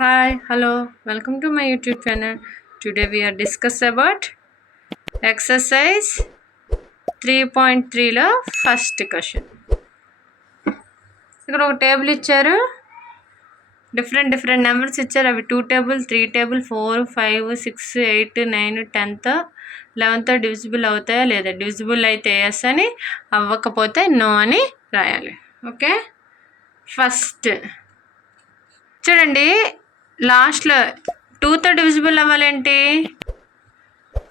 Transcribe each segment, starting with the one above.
Hi, hello, welcome to my YouTube channel. Today we are discuss about exercise 3.3 లో first question. ఇక్కడ ఒక table ఇచ్చారు, different numbers ఇచ్చారు. అవి 2 టేబుల్, 3 టేబుల్, 4, 5, 6, 8, 9, 10తో 11తో డివిజిబుల్ అవుతాయా లేదా? డివిజిబుల్ అయితే ఎస్ అని, అవ్వకపోతే నో అని రాయాలి. ఓకే, ఫస్ట్ చూడండి, లాస్ట్లో 2తో డివిజిబుల్ అవ్వాలేంటి?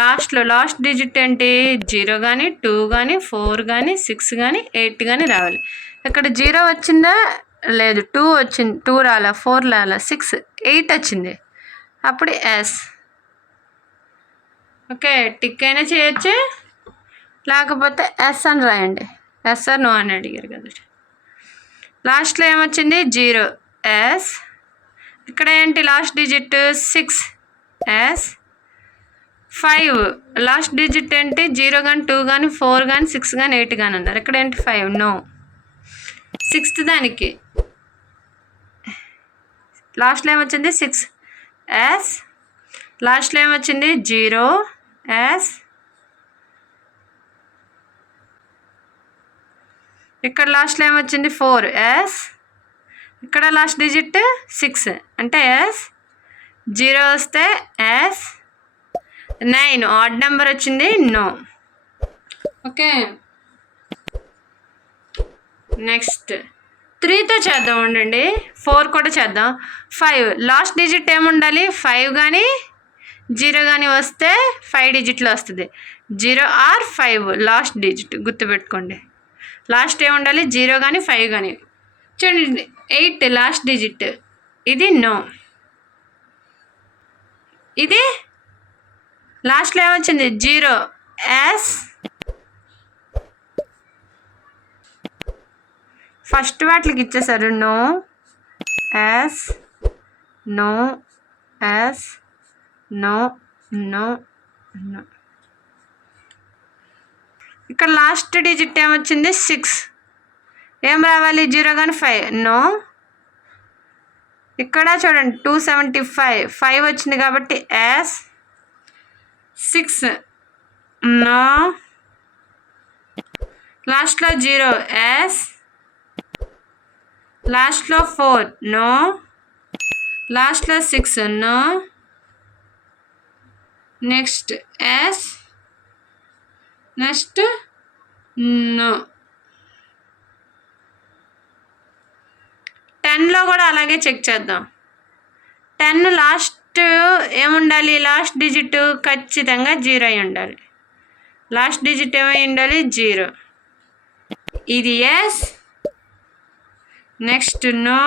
లాస్ట్ డిజిట్ ఏంటి? 0 కానీ 2 కానీ 4 కానీ 6 కానీ 8 కానీ రావాలి. ఇక్కడ 0 వచ్చిందా? లేదు. 2 వచ్చింది, 2 రాలా, 4 రాలా, 6, 8 వచ్చింది. అప్పుడు ఎస్. ఓకే, టిక్ అయినా చేయొచ్చు, లేకపోతే ఎస్ అని రాయండి. ఎస్ ఆర్ నో అని అడిగారు కదా. లాస్ట్లో ఏమొచ్చింది? 0, ఎస్. ఇక్కడ ఏంటి last digit? 6, yes. 5 last digit ఏంటి? 0 కానీ 2 కానీ 4 కానీ 6 కానీ 8 కానీ అన్నారు. ఇక్కడ ఏంటి? 5, నో. 6th దానికి లాస్ట్లో ఏమొచ్చింది? 6, ఎస్. లాస్ట్లో ఏమొచ్చింది? 0, ఎస్. ఇక్కడ లాస్ట్లో ఏమొచ్చింది? 4, ఎస్. ఇక్కడ లాస్ట్ డిజిట్ 6 అంటే ఎస్. 0 వస్తే ఎస్. 9 ఆడ్ నెంబర్ వచ్చింది, నో. ఓకే, నెక్స్ట్ 3తో చేద్దాం ఉండండి. 4 కూడా చేద్దాం. 5 లాస్ట్ డిజిట్ ఏముండాలి? 5 కానీ 0 కానీ వస్తే 5 డిజిట్లో వస్తుంది. 0 ఆర్ 5 లాస్ట్ డిజిట్ గుర్తుపెట్టుకోండి. లాస్ట్ ఏముండాలి? 0 కానీ 5 కానీ. చూడండి, 8 లాస్ట్ డిజిట్, ఇది నో. ఇది లాస్ట్లో ఏమొచ్చింది? 0, ఎస్. ఫస్ట్ వాటికి ఇచ్చేసారు, no, yes, no, yes, no, no, no. ఇక్కడ లాస్ట్ డిజిట్ ఏమొచ్చింది? 6. ఏం రావాలి? 0 కానీ 5, నో. ఇక్కడ చూడండి, 275, 5 వచ్చింది కాబట్టి ఎస్. 6, నో. లాస్ట్లో 0, ఎస్. లాస్ట్లో 4, నో. లాస్ట్లో 6, no. Next yes. Next no. 10లో కూడా అలాగే చెక్ చేద్దాం. 10 లాస్ట్ ఏముండాలి? లాస్ట్ డిజిట్ ఖచ్చితంగా 0 అయి ఉండాలి. లాస్ట్ డిజిట్ ఏమై ఉండాలి? 0. ఇది yes. Next no,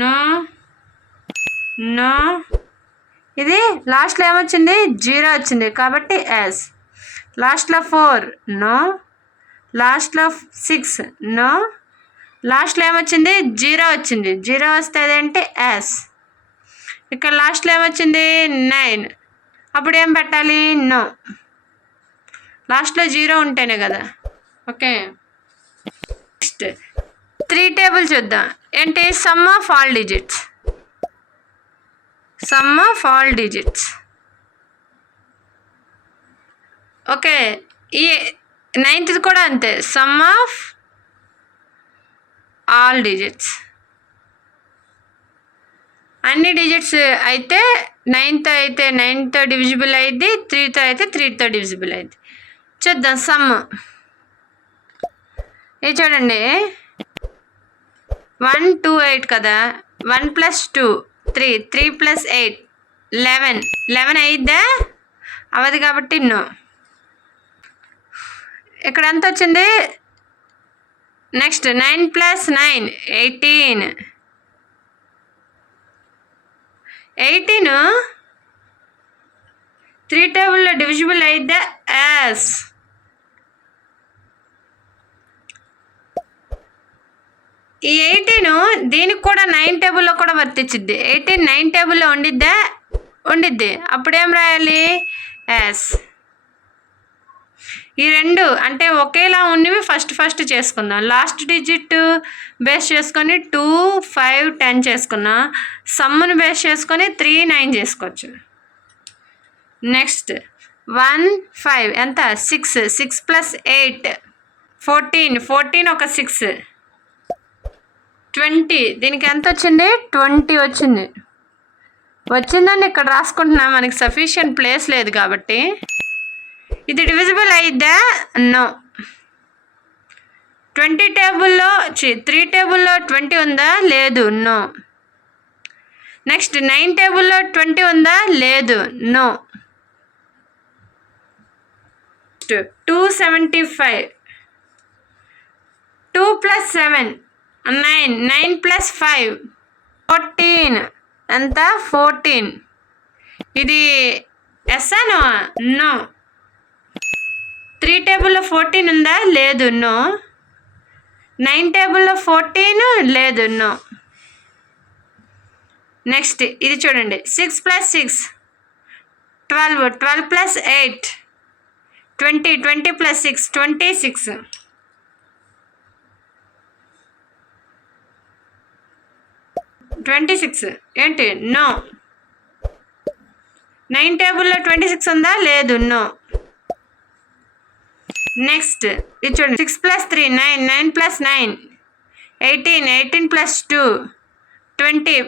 no, no. ఇది లాస్ట్లో ఏమొచ్చింది? 0 వచ్చింది కాబట్టి ఎస్. లాస్ట్లో 4, నో. లాస్ట్లో 6, నో. లాస్ట్లో ఏమొచ్చింది? 0 వచ్చింది. 0 వస్తే అదేంటి? ఎస్. ఇక్కడ లాస్ట్లో ఏమొచ్చింది? 9. అప్పుడు ఏం పెట్టాలి? నో. లాస్ట్లో 0 ఉంటేనే కదా. ఓకే, నెక్స్ట్ 3 టేబుల్ చూద్దాం. ఏంటి? Some of all digits. Some of all digits. Okay, ఈ 9th కూడా అంతే. Some of all digits. అన్ని డిజిట్స్ అయితే 9th అయితే 9తో డివిజిబుల్ అయింది, 3తో అయితే 3తో డివిజిబుల్ అయింది. చూద్దాం సమ్. ఇది చూడండి, 1, 2, 8 కదా. 1 + 2, 3, 3 + 8, 11. 11 అయిద్దా? అవదు కాబట్టి నో. ఇక్కడ ఎంత వచ్చింది? నెక్స్ట్ 9 + 9, 18. 18 3 టేబుల్లో డివిజిబుల్ అయిద్దా? ఎస్. ఈ 18 దీనికి కూడా 9 టేబుల్లో కూడా వర్తించిద్ది. 18 9 టేబుల్లో ఉండిద్దా? ఉండిద్ది. అప్పుడేం రాయాలి? ఎస్. ఈ రెండు అంటే ఒకేలా ఉన్నవి ఫస్ట్ చేసుకుందాం. లాస్ట్ డిజిట్ బేస్ చేసుకొని 2, 5, 10 చేసుకున్నాం. సమ్మును బేస్ చేసుకొని 3, 9 చేసుకోవచ్చు. నెక్స్ట్ 1, 5 ఎంత 6, 6 + 8 14, 14 ఒక 6 20. దీనికి ఎంత వచ్చింది? 20 వచ్చింది. వచ్చిందని ఇక్కడ రాసుకుంటున్నా, మనకి సఫిషియంట్ ప్లేస్ లేదు కాబట్టి. ఇది డివిజిబుల్ అయిద్దా? నో. 20 టేబుల్లో 3 టేబుల్లో 20 ఉందా? లేదు. నో. నెక్స్ట్ 9 టేబుల్లో 20 ఉందా? లేదు. నో. 275 2 + 7 9 9 + 5 14 ఎంత? 14. ఇది ఎస్సాను? నో. 3 టేబుల్లో 14 ఉందా? లేదు. నో. 9 టేబుల్లో 14 లేదు. నో. నెక్స్ట్ ఇది చూడండి, 6 + 6 12 12 + 8 20 20 + 6 26. 26 ఏంటి? నో. 9 టేబుల్లో 26 ఉందా? లేదు. నో. నెక్స్ట్ ఇది చూడండి, 6 + 3 9 9 + 9 18 18 + 2 20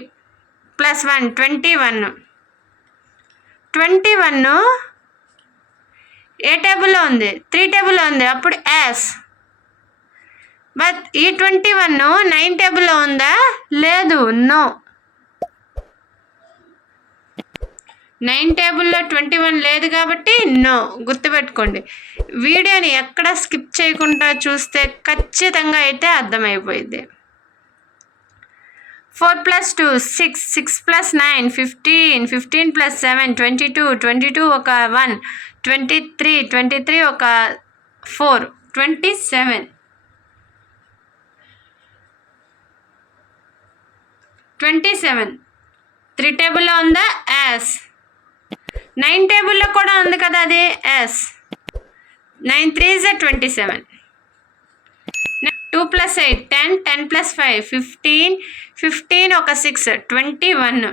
+ 1 21. 21 ఏ టేబుల్లో ఉంది? 3 టేబుల్లో ఉంది, అప్పుడు ఎస్. బట్ ఈ 21 9 టేబుల్లో ఉందా? లేదు. నో. 9 టేబుల్లో 21 లేదు కాబట్టి నో. గుర్తుపెట్టుకోండి. వీడియోని ఎక్కడ స్కిప్ చేయకుండా చూస్తే ఖచ్చితంగా అయితే అర్థమైపోయింది. 4 + 2 6 6 + 9 15 15 + 7 22 22 ఒక 1 23 23 ఒక 4 27. 27 3 టేబుల్లో ఉందా? ఎస్. 9 టేబుల్లో కూడా ఉంది కదా, అది ఎస్. 9 3 = 27. 2 + 8 10 10 + 5 15 15 ఒక 6 21.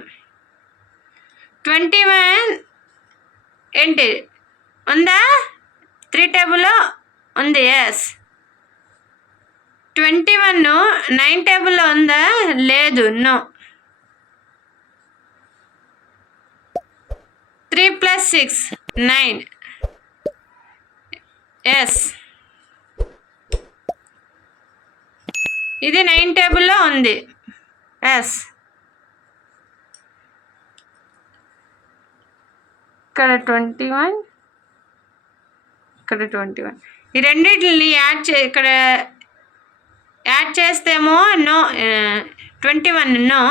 21 ఏంటి? ఉందా? 3 టేబుల్లో ఉంది, ఎస్. 21 9 టేబుల్లో ఉందా? లేదు. నో. 3 + 6 9 ఎస్. ఇది 9 టేబుల్లో ఉంది, ఎస్. ఇక్కడ 21 ఇక్కడ 21. ఈ రెండింటిని ఇక్కడ యాడ్ చేస్తేమో నో 21 నో.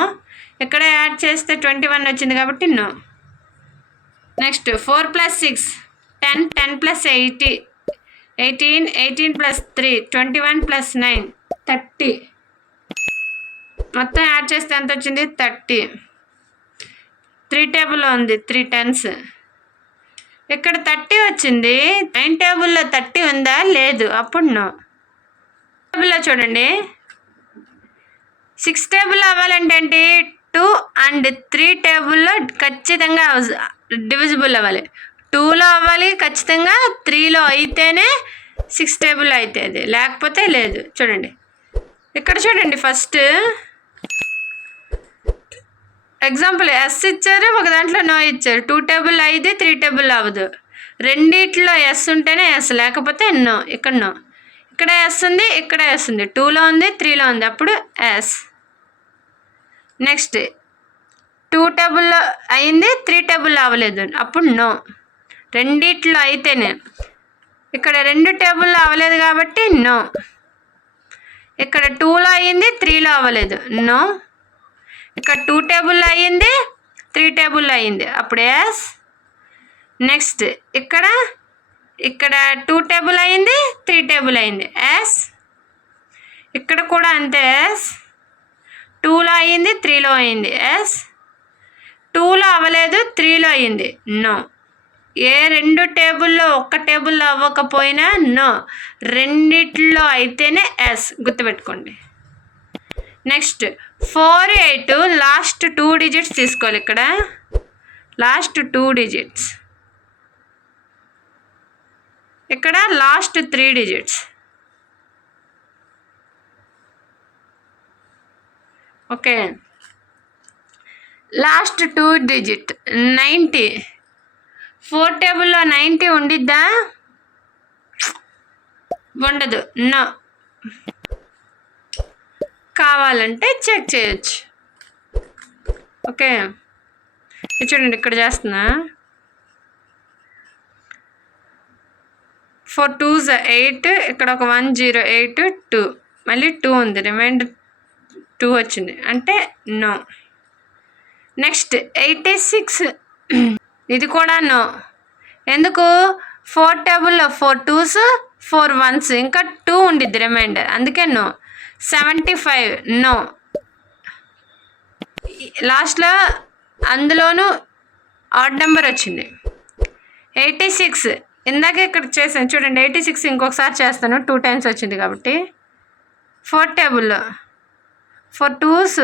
ఇక్కడ యాడ్ చేస్తే 21 వచ్చింది కాబట్టి నో. నెక్స్ట్ 4 + 6 10 10 + 8 18 18 + 3 21 + 9 30. మొత్తం యాడ్ చేస్తే ఎంత వచ్చింది? 30. 3 టేబుల్లో ఉంది 3 10s. ఇక్కడ 30 వచ్చింది. 9 టేబుల్లో 30 ఉందా? లేదు, అప్పుడు నో. టేబుల్లో చూడండి, 6 టేబుల్లో అవ్వాలంటే ఏంటి? 2 and 3 టేబుల్లో ఖచ్చితంగా డివిజిబుల్ అవ్వాలి. 2లో అవ్వాలి ఖచ్చితంగా, 3లో అయితేనే 6 టేబుల్లో అవుతుంది, లేకపోతే లేదు. చూడండి ఇక్కడ చూడండి, ఫస్ట్ ఎగ్జాంపుల్ ఎస్ ఇచ్చారు, ఒక దాంట్లో నో ఇచ్చారు. 2 టేబుల్లో అయితే 3 టేబుల్లో అవ్వదు. రెండిట్లో ఎస్ ఉంటేనే ఎస్, లేకపోతే నో. ఇక్కడ నో. ఇక్కడ ఎస్ ఉంది, ఇక్కడ ఎస్ ఉంది. 2లో ఉంది, 3లో ఉంది, అప్పుడు ఎస్. నెక్స్ట్ 2 టేబుల్లో అయింది, 3 టేబుల్లో అవ్వలేదు, అప్పుడు నో. రెండిట్లో అయితేనే. ఇక్కడ 2 టేబుల్లో అవ్వలేదు కాబట్టి నో. ఇక్కడ 2లో అయ్యింది, 3లో అవ్వలేదు, నో. ఇక్కడ 2 టేబుల్లో అయ్యింది, 3 టేబుల్లో అయ్యింది, అప్పుడు ఎస్. నెక్స్ట్ ఇక్కడ 2 టేబుల్ అయింది, 3 టేబుల్ అయింది, ఎస్. ఇక్కడ కూడా అంతే, ఎస్. 2లో అయ్యింది, 3లో అయ్యింది, ఎస్. 2లో అవ్వలేదు, 3లో అయ్యింది, నో. ఏ 2 టేబుల్లో ఒక్క టేబుల్లో అవ్వకపోయినా నో, రెండిట్లో అయితేనే ఎస్, గుర్తుపెట్టుకోండి. నెక్స్ట్ 4, 8 లాస్ట్ 2 డిజిట్స్ తీసుకోవాలి. ఇక్కడ లాస్ట్ 2 డిజిట్స్, ఇక్కడ last 3 digits. Okay, last 2 digit 90. 4 టేబుల్లో 90 ఉండిద్దా? ఉండదు, నో. కావాలంటే చెక్ చేయొచ్చు. ఓకే, చూడండి ఇక్కడ చేస్తున్నా. 4 2s 8, ఇక్కడ ఒక 1 0 8 2, మళ్ళీ 2 ఉంది, రిమైండర్ 2 వచ్చింది అంటే నో. నెక్స్ట్ 86, ఇది కూడా నో. ఎందుకు? 4 టేబుల్లో 4 2s 4 1s, ఇంకా 2 ఉండిద్ది రిమైండర్, అందుకే నో. 75 నో. లాస్ట్లో అందులోనూ ఆడ్ నెంబర్ వచ్చింది. 86 ఇందాక ఇక్కడ చేశాను చూడండి. 86 ఇంకొకసారి చేస్తాను, 2 టైమ్స్ వచ్చింది కాబట్టి. 4 టేబుల్లో 4 2s,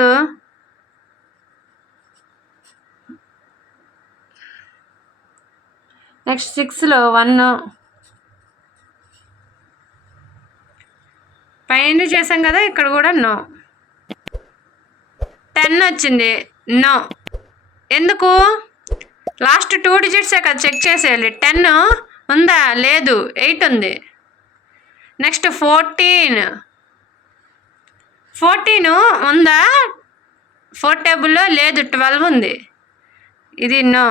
నెక్స్ట్ 6లో 1, పైన చేసాం కదా, ఇక్కడ కూడా నో. 10 వచ్చింది, నో. ఎందుకు? లాస్ట్ 2 డిజిట్సే కదా చెక్ చేసేయాలి. 10 ఉందా? లేదు, 8 ఉంది. నెక్స్ట్ 14 ఉందా? 4 టేబుల్లో లేదు, 12 ఉంది, ఇది నో.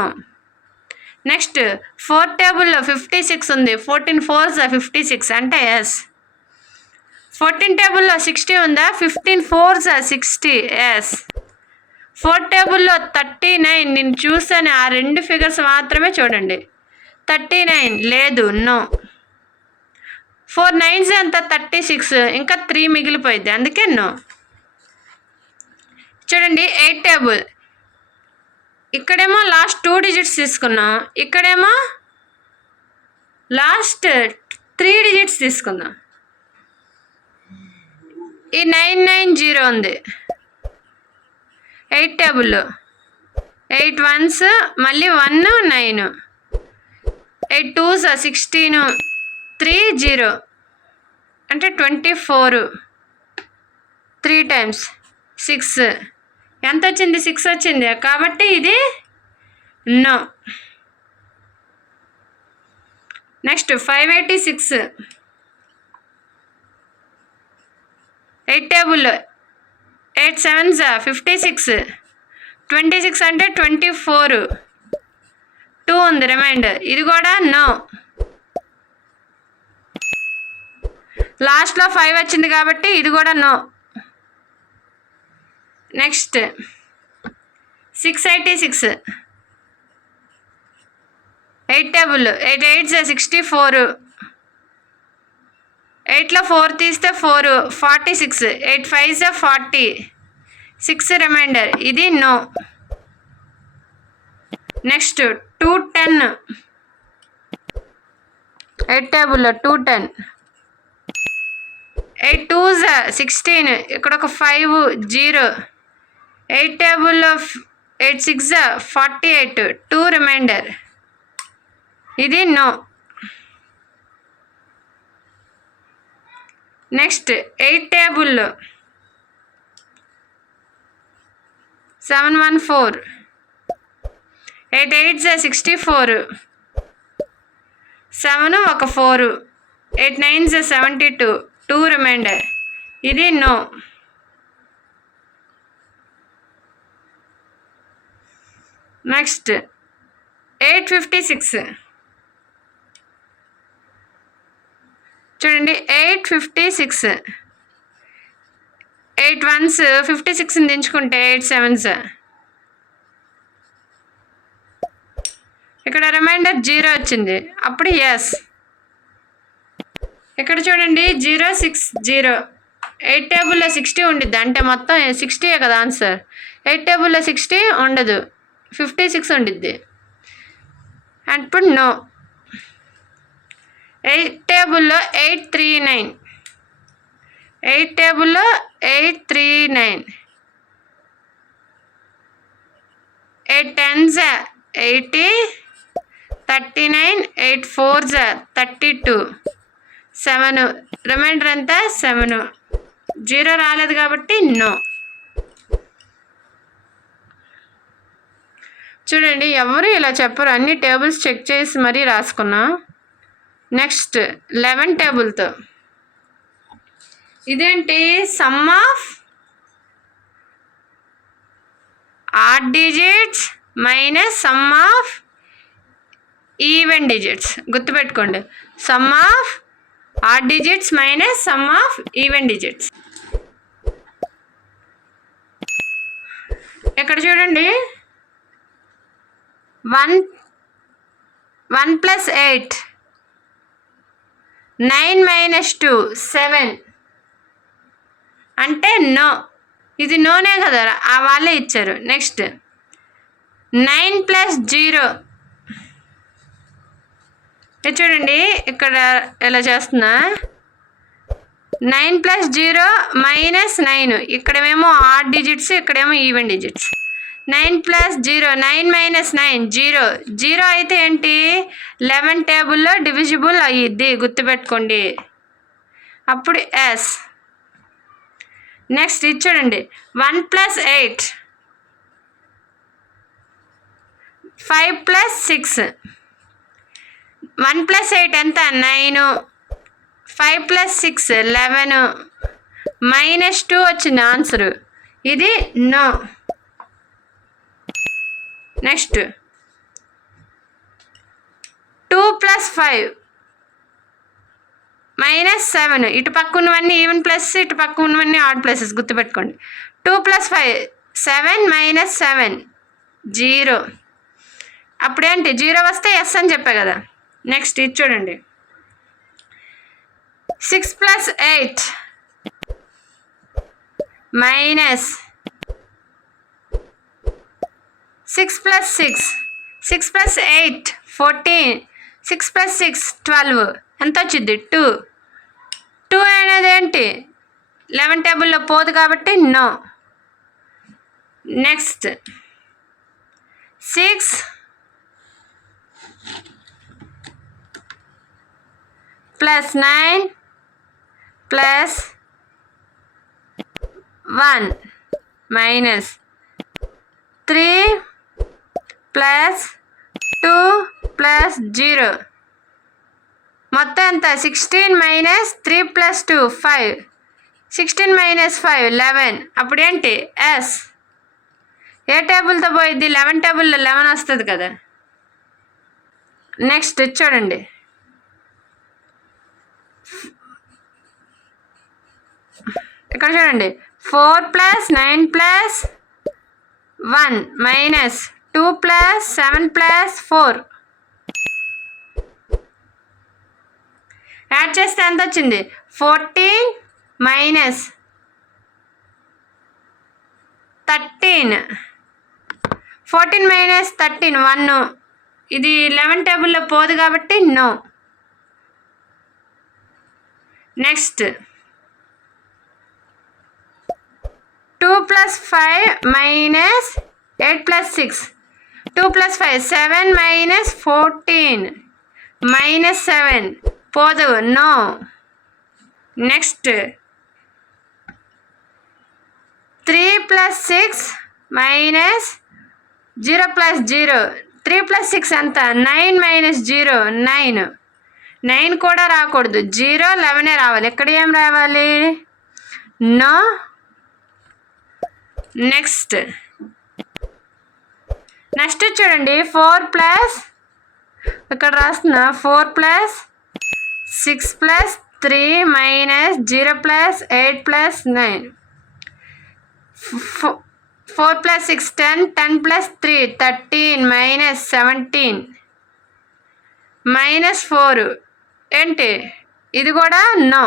నెక్స్ట్ 4 టేబుల్లో 56 ఉంది, 14 4s 56 అంటే ఎస్. 14 టేబుల్లో 60 ఉందా? 15 4s 60 ఎస్. 4 టేబుల్లో 39, నేను చూసాను, ఆ 2 ఫిగర్స్ మాత్రమే చూడండి. 39 లేదు, నో. 4 9s ఎంత? 36, ఇంకా 3 మిగిలిపోయింది, అందుకే నో. చూడండి 8 టేబుల్, ఇక్కడేమో లాస్ట్ 2 డిజిట్స్ తీసుకున్నాం, ఇక్కడేమో లాస్ట్ 3 డిజిట్స్ తీసుకుందాం. ఈ 990 ఉంది 8 టేబుల్లో. 8 1s, మళ్ళీ 1 9, 8 2s 16, 3 0 అంటే 24, 3 టైమ్స్ 6 ఎంత వచ్చింది? 6 వచ్చింది, కాబట్టి ఇది నో. నెక్స్ట్ 586, 8 టేబుల్లో 8 7s 56, 26 అంటే 24, 2 ఉంది రిమైండర్, ఇది కూడా నో. లాస్ట్లో 5 వచ్చింది కాబట్టి ఇది కూడా నో. నెక్స్ట్ 686, 8 టేబుల్ 8 8s 64, 8లో 4 తీస్తే 4, 46, 8 5s 40, 6 రిమైండర్, ఇది నో. నెక్స్ట్ 210, 8 టేబుల్లో 210, 8 2s 16, ఇక్కడ ఒక 5 0, 8 టేబుల్లో 8 6 48, 2 రిమైండర్, ఇది నో. నెక్స్ట్ 8 టేబుల్లో 714, 8 8s 64, 7 ఒక 4, 8 9s 72, 2 రిమైండర్, ఇది నో. నెక్స్ట్ 856, చూడండి 856, 8 1s 56ని దించుకుంటే 8 7s, ఇక్కడ రిమైండర్ 0 వచ్చింది, అప్పుడు ఎస్. ఇక్కడ చూడండి 0 6 0, 8 టేబుల్లో 60 ఉండిద్ది, అంటే మొత్తం 60 కదా ఆన్సర్. 8 టేబుల్లో 60 ఉండదు, 56 ఉండిద్ది. అండ్ ఇప్పుడు నో. 8 టేబుల్లో 839, 8 టేబుల్లో 839, 8 10s 80, 39, 8 4s 32, 7 రిమైండర్ ఎంత 7. 0 రాలేదు కాబట్టి నో. చూడండి ఎవరు ఇలా చెప్పరు, అన్ని టేబుల్స్ చెక్ చేసి మరీ రాసుకున్నా. నెక్స్ట్ 11 టేబుల్తో ఇదేంటి sum of odd digits minus sum of even digits. గుర్తుపెట్టుకోండి, sum of odd digits minus sum of even digits. ఇక్కడ చూడండి 1 + 8, 9 - 2 7 అంటే నో. ఇది నోనే కదా, ఆ వాళ్ళే ఇచ్చారు. నెక్స్ట్ 9 + 0, ఇది చూడండి ఇక్కడ ఎలా చేస్తున్నా. 9 + 0 -9, ఇక్కడేమో ఆడ్ డిజిట్స్, ఇక్కడేమో ఈవెన్ డిజిట్స్. 9 + 0 9 - 9 0. 0 అయితే ఏంటి 11 టేబుల్లో డివిజిబుల్ అయ్యిద్ది, గుర్తుపెట్టుకోండి. అప్పుడు ఎస్. నెక్స్ట్ ఇది చూడండి 1 + 8, 5 + 6. 1 + 8 ఎంత 9, 5 + 6 11, -2 వచ్చింది ఆన్సరు. ఇది నో. నెక్స్ట్ 2 + 5 -7, ఇటు పక్క ఉన్నవన్నీ ఈవెన్ ప్లస్, ఇటు పక్క ఉన్నవన్నీ ఆడ్ ప్లసెస్, గుర్తుపెట్టుకోండి. 2 + 5 7 - 7 0. అప్పుడేంటి 0 వస్తే ఎస్ అని చెప్పా కదా. నెక్స్ట్ ఇది చూడండి 6 + 8 -6 + 6, 6 + 8 14, 6 + 6 12, ఎంత వచ్చింది 2. 2 అనేది ఏంటి 11 టేబుల్లో పోదు కాబట్టి నో. నెక్స్ట్ 6 + 9 + 1 -3 + 2 + 0, మొత్తం ఎంత 16 - 3 + 2 5, 16 - 5 11. అప్పుడేంటి ఎస్. ఏ టేబుల్తో పోయిద్ది 11 టేబుల్లో 11 వస్తుంది కదా. నెక్స్ట్ చూడండి ఇక్కడ చూడండి 4 + 9 + 1 -2 + 7 + 4. యాడ్ చేస్తే ఎంత వచ్చింది 14 - 13, 14 - 13 1. ఇది 11 టేబుల్లో పోదు కాబట్టి నో. నెక్స్ట్ 2 + 5 -8 + 6, 2 + 5 7 - 14 -7 పోదు నో. నెక్స్ట్ 3 + 6 -0 + 0, 3 + 6 ఎంత 9 - 0 9. 9 కూడా రాకూడదు, 0 11 రావాలి. ఇక్కడ ఏం రావాలి నో. నెక్స్ట్ చూడండి 4 ఇక్కడ రాస్తున్నా 4 + 6 + 3 -0 + 8 + 9, 4 + 6 10, 10 + 3 13 -17 -4 ఏంటి ఇది కూడా నో.